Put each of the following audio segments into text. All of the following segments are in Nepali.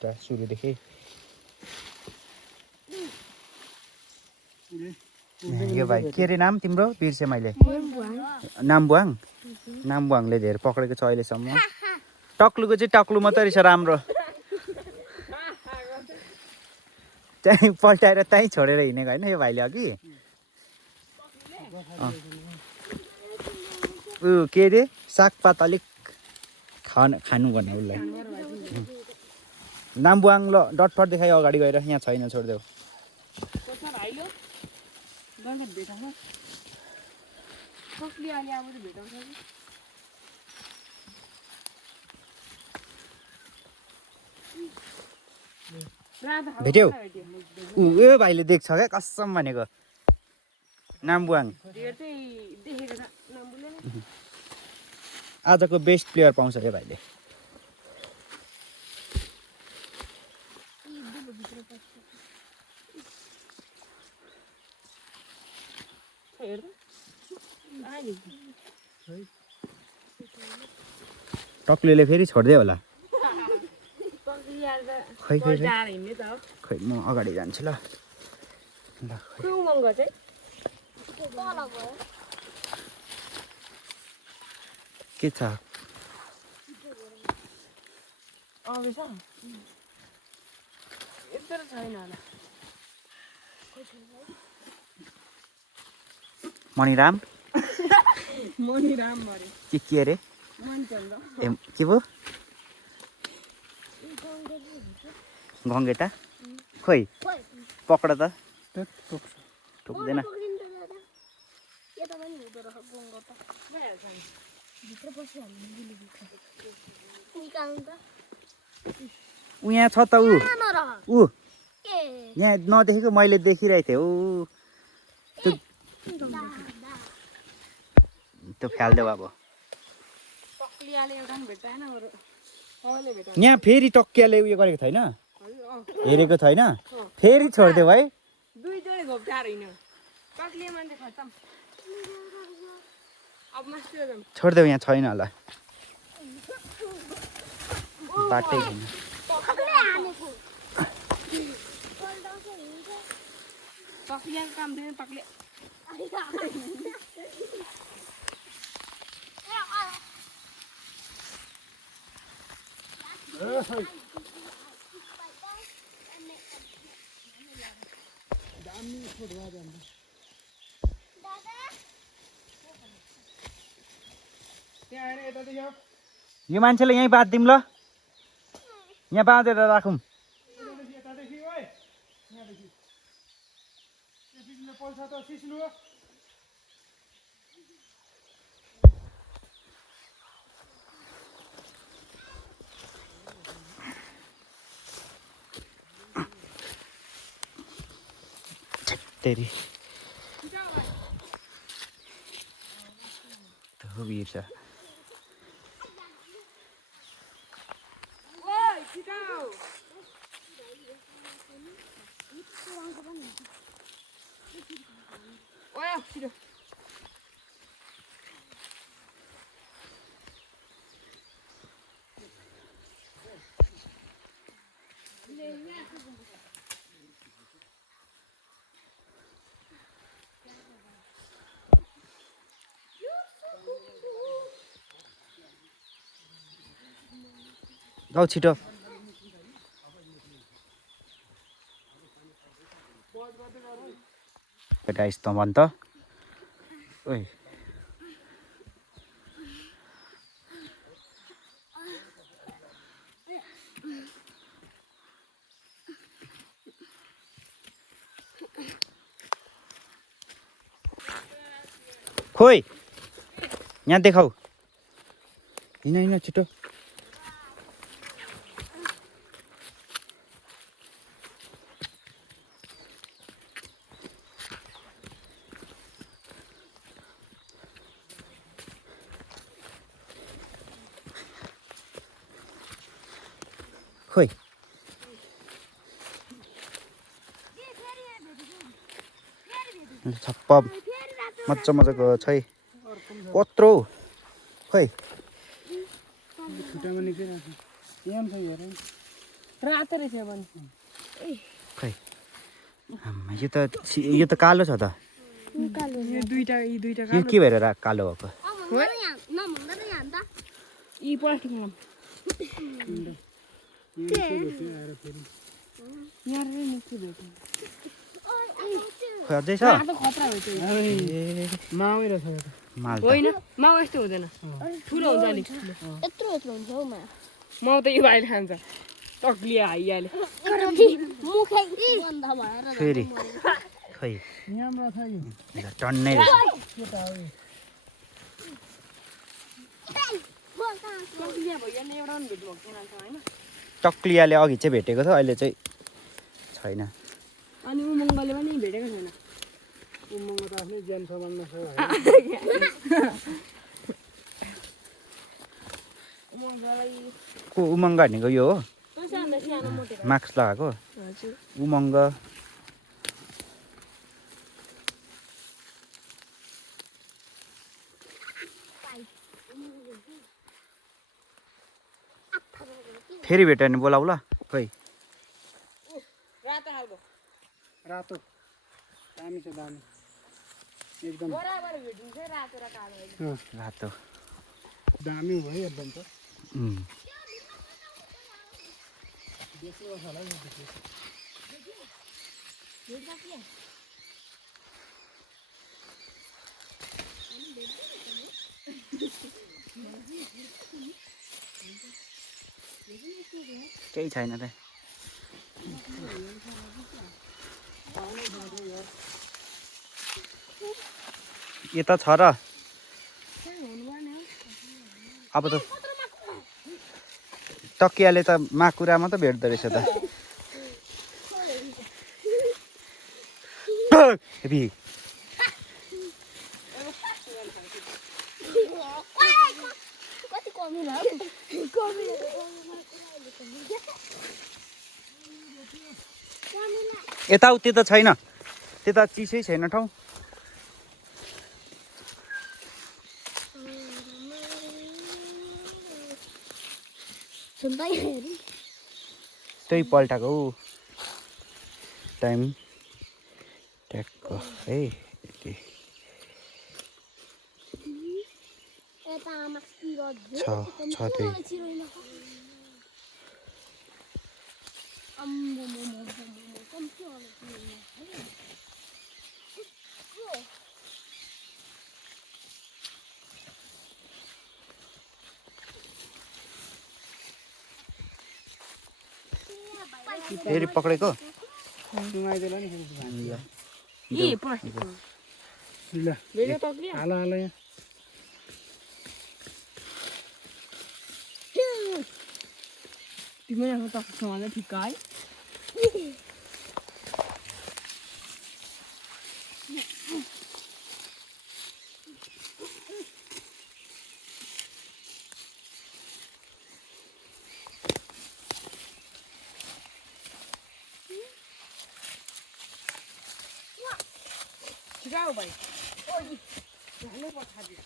सुरुदेखि यो भाइ के अरे नाम तिम्रो बिर्सेँ मैले नामबुवाङ नामबुवाङले धेरै पक्रेको छ अहिलेसम्म टक्लुको चाहिँ टक्लु मात्रै रहेछ राम्रो त्यहीँ पल्टाएर त्यहीँ छोडेर हिँडेको होइन यो भाइले अघि ऊ के अरे सागपात अलिक खानु भन्ने उसलाई नामबुवाङ ल डटफट देखायो अगाडि गएर यहाँ छैन छोडिदेऊ भेट्यौ ए भाइले देख्छ क्या कसम भनेको नामबुवाङ आजको बेस्ट प्लेयर पाउँछ अरे भाइले टक्लीले फेरि छोड्दै होला खै खै खै म अगाडि जान्छु ल के छ मणिराम के अरे ए के भयो गङ्गेटा खोइ पक्र त टोक्दैन ऊ यहाँ छ त ऊ यहाँ नदेखेको मैले देखिरहेको थिएँ ऊ त्यो फ्याल्देऊ अब यहाँ फेरि टक्कियाले उयो गरेको छैन हेरेको छैन फेरि छोडिदेऊ है छोडिदेऊ यहाँ छैन होला बाटै छैन यो मान्छेले यहीँ बाँधिदिउँ ल यहाँ बाँधेर राखौँ तेरी तो वीर छ जाऊ छिटो गाइस त भन त ओइ खोइ यहाँ देखाऊ हिँड हिँड छिटो खोइ छप्प मजा मजाको छै कत्रो खोइ रातो रहेछ भने खै यो त कालो छ त यो दुईटा यो के भएर कालो भएको यी प्लास्टिकमा यहाँ निकै भेट्यो खै अझै छ रातो खतरा भेट्यो माउ रहेछ माल त होइन माउ यस्तो हुँदैन ठुलो हुन्छ अलिक यत्रो यत्रो हुन्छ हौ मा माउ त यो भाइले खान्छ टक्लिया हाइहाल्यो मुखै बन्द भएर फेरि खै यहाँ रहेछ कि टन्नै रहेछ टक्लिया भइहाल्ने एउटा पनि भेट्नु भएको थिएन होइन टक्लियाले अघि चाहिँ भेटेको थियो अहिले चाहिँ छैन अनि उमङ्गले पनि भेटेको छैन उमङ्ग त आफ्नै ज्यान समानमा छ उमङ्गलाई को उमङ्ग भनेको यो हो सानो सानो मोटे मास्क लगाएको हजुर उमङ्ग फेरि भेट्यो भने बोलाउ ल खै रातो खालको रातो दामी छ दामी एकदम बराबर भेटिन्छ रातो र कालो रातो दामी हो है एकदम त उम्। केही छैन त यता छ र अब त तकियाले त माकुरा मात्रै भेट्दो रहेछ त हेभी कति कमिला यताउति त छैन त्यता चिसै छैन ठाउँ त्यही पल्टाएको हौ टाइम ट्याक्क है यति छ त्यही फेरि पक्रेको सुँगाइदिएला नि फेरि ल यी प्लास्टिक ल भेट्यो टक्लिया हाल हाल यहाँ तिमी आफ्नो टक्सँग ठिक्क है छिकाऊ भाइ ओ पठादियो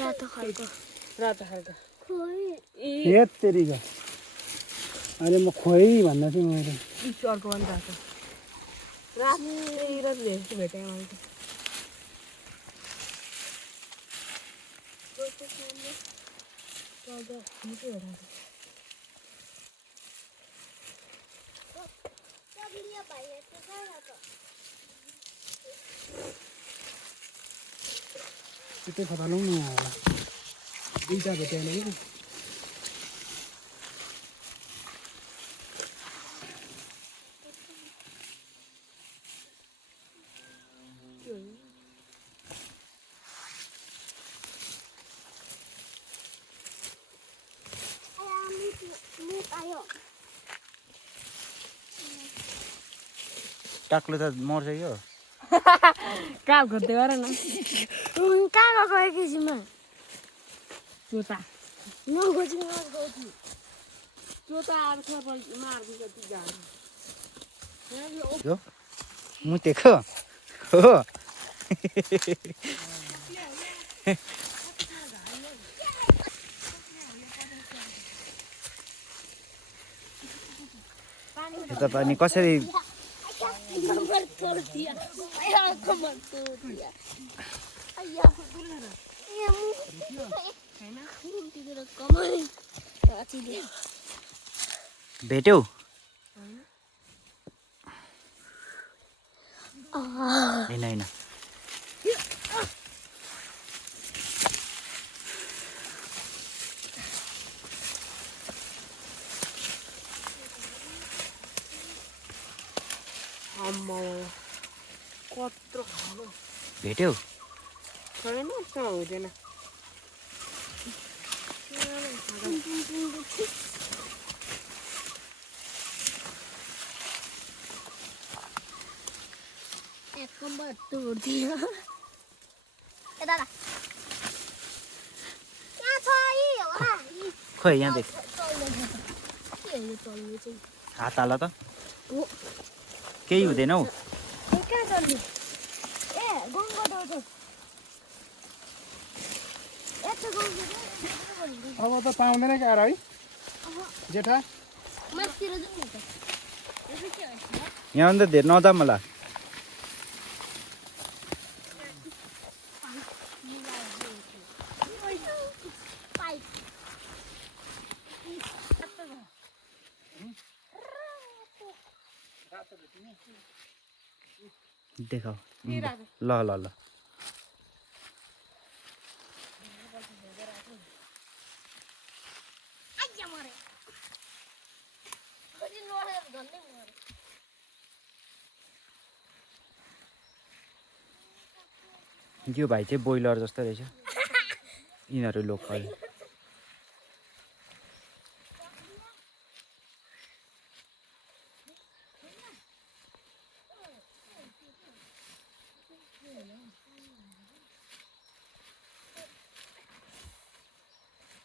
रातो खालको रातो खालको हेत तेरिका अहिले म खोइ भन्दा चाहिँ मैले अर्को पनि रातो रातो र धेरै भेटेँ मैले त्यतै खतालौँ न होला दुईवटा भेटेन कि टाक्लो त मर्छ यो कहाँ खोज्दै गर न कहाँ गएको एकैछिनमा चोता नगोची चोता आएको छ मार्दै जति गाह्रो यो मुतेको हो यता पनि कसरी कमर तोड़ दिया कमर तोड़ दिया कमर भेट्यौ होइन होइन आम्मा कत्रो खालो भेट्यौ छैन त्यो हुँदैन कमर तोड़ दिया ए दादा क्या छ यी होला खोइ यहाँ देख के यो चल्ने चाहिँ हात हाल त हो केही हुँदैन हौ कहाँ चल्ने ए गङ्गा दाजु यस्तो गङ्गा अब त पाउँदैन क्या है जेठा माथितिर जाउँ न त यसो के हुन्छ यहाँ अन्त धेर नजाऊँ होला पाइप देखाऊ ल ल ल आइया मरे खोजी लडेर झन्डै मरे यो भाइ चाहिँ बोइलर जस्तो रहेछ यिनीहरू लोकल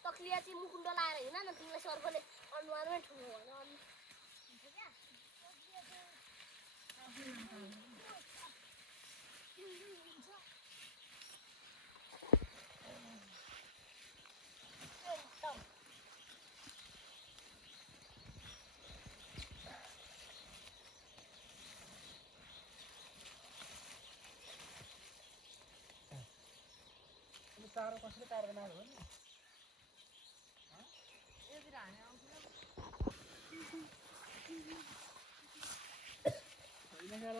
तक्लिया चाहिँ मुकुन्डो लाएर हिँड न तिमीलाई सर्पले अनुहारमै ठुलो होइन चारो कसरी काट्दैन हो नि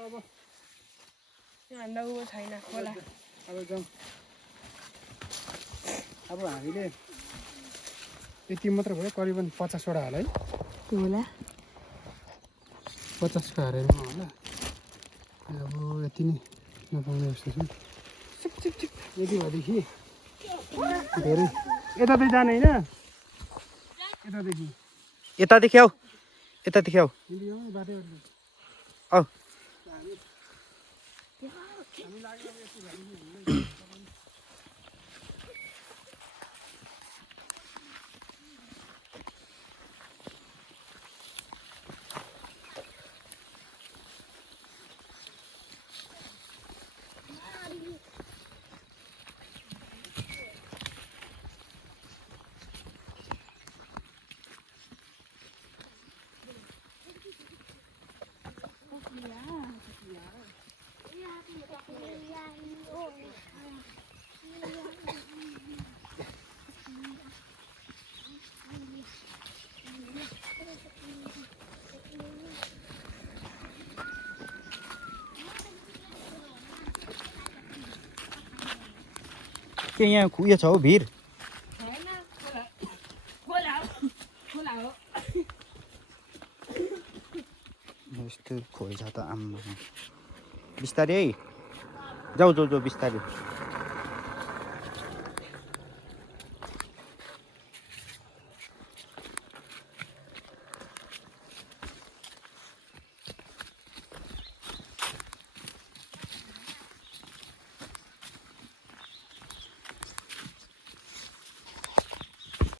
अब हान्दा उ छैन खोला अब जाउँ अब हामीले यति मात्र भयो करिबन 50 वटा होला है होला 50 को हारेमा होला अब यति नै नपाउने जस्तो छ यति भएदेखि धेरै यतादेखि जाने होइन यतादेखि यतादेखि आऊ यतादेखि आऊ बाटै आऊ के यहाँ उयो छ हौ भिर यस्तो खोइ छ त आम्मा बिस्तारै है जाऊ जाऊ जाऊ बिस्तारै